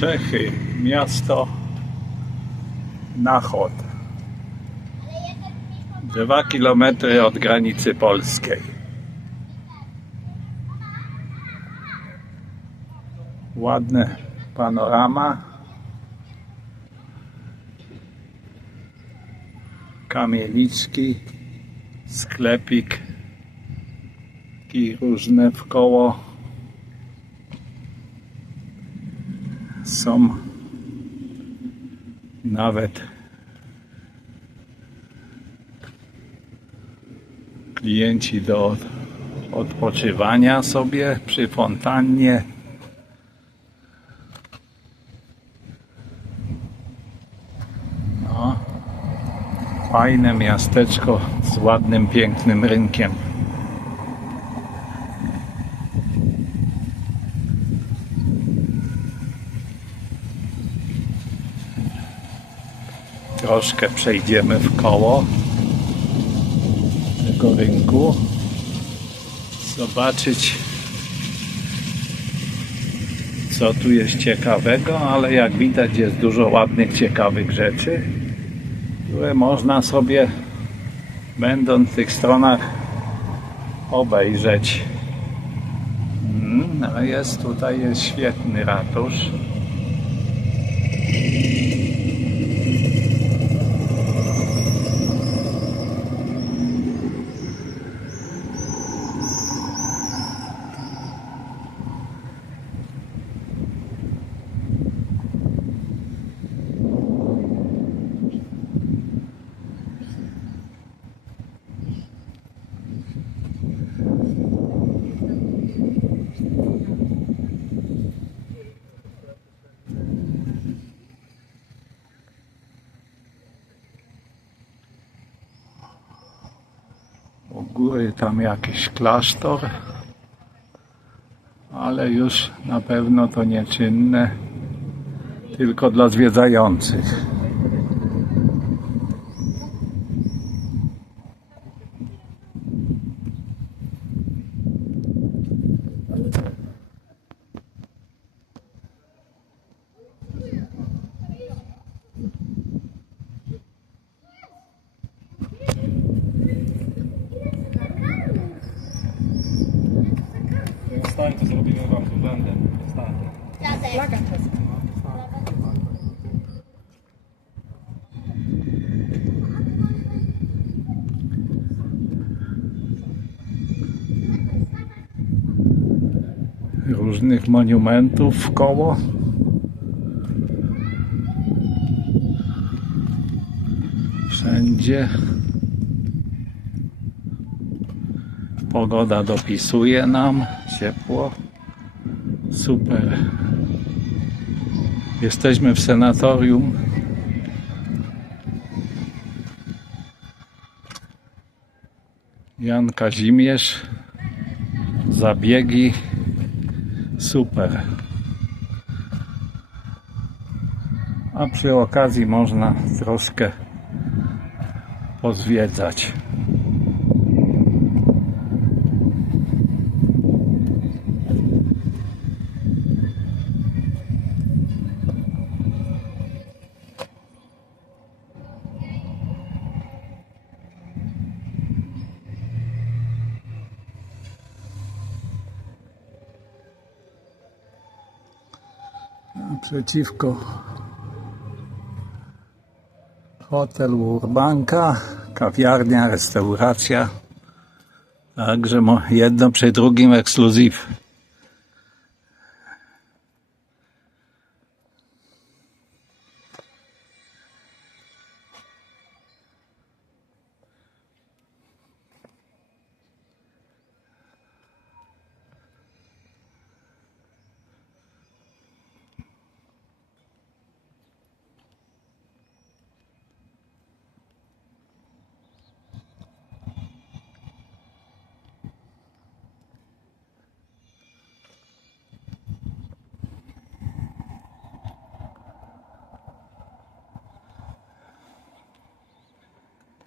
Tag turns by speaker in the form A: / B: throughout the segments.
A: Czechy, miasto Nachod. Dwa kilometry od granicy polskiej. Ładne panorama. Kamieniczki, sklepik i różne w koło są nawet klienci do odpoczywania sobie przy fontannie. No, fajne miasteczko z ładnym, pięknym rynkiem. Troszkę przejdziemy w koło tego rynku. Zobaczyć, co tu jest ciekawego, ale jak widać jest dużo ładnych, ciekawych rzeczy, które można sobie, będąc w tych stronach, obejrzeć. Mm, a jest tutaj jest świetny ratusz. Góry tam jakiś klasztor, ale już na pewno to nieczynne, tylko dla zwiedzających.
B: Wam.
C: Flaga czeska.
A: różnych monumentów w koło. Wszędzie. Pogoda dopisuje nam, ciepło. Super. Jesteśmy w senatorium. Jan Kazimierz. Zabiegi. Super. A przy okazji można troszkę pozwiedzać. Naprzeciwko hotel Urbanka, kawiarnia, restauracja. Także jedno przy drugim ekskluzyw.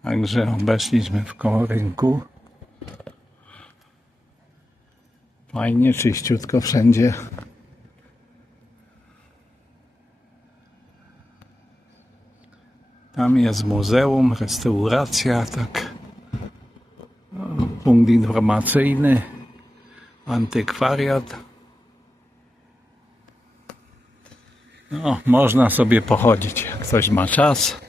A: Także obeszliśmy w koło rynku. Fajnie, czyściutko wszędzie. Tam jest muzeum, restauracja, tak. No, punkt informacyjny, antykwariat. No, można sobie pochodzić, jak ktoś ma czas.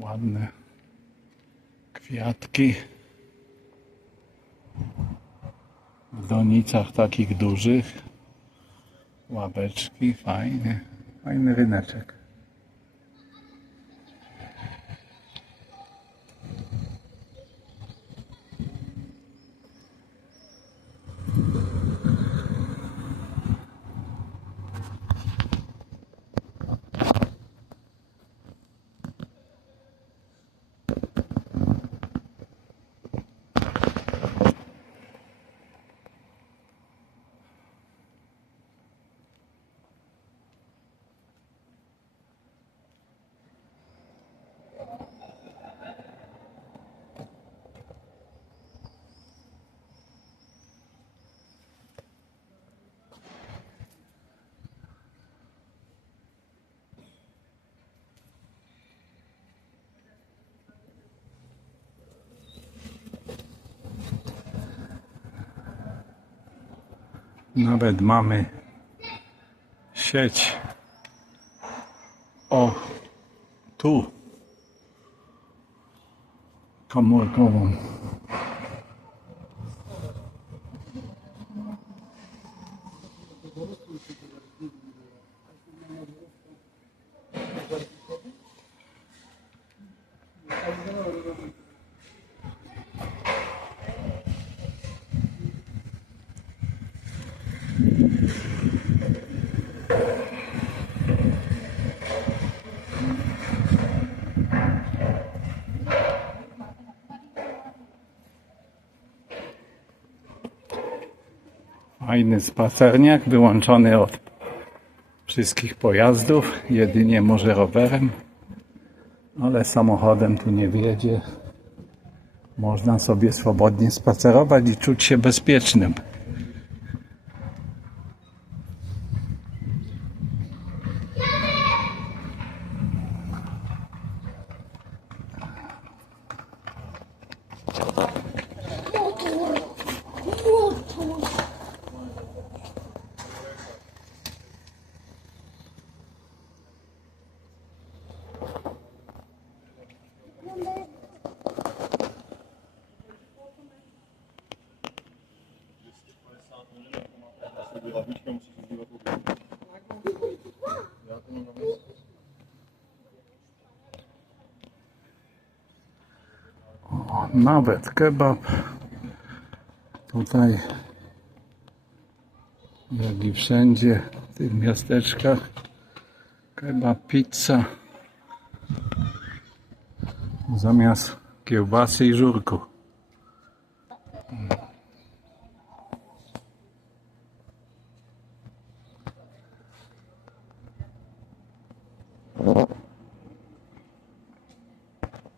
A: Ładne kwiatki. W donicach takich dużych. Ławeczki, fajny, fajny ryneczek. Nawet mamy sieć. O, tu. Komórkową. Fajny spacerniak, wyłączony od wszystkich pojazdów, jedynie może rowerem, ale samochodem tu nie wjedzie. Można sobie swobodnie spacerować i czuć się bezpiecznym. Nawet kebab. Tutaj, jak i wszędzie w tych miasteczkach, kebab, pizza zamiast kiełbasy i żurku.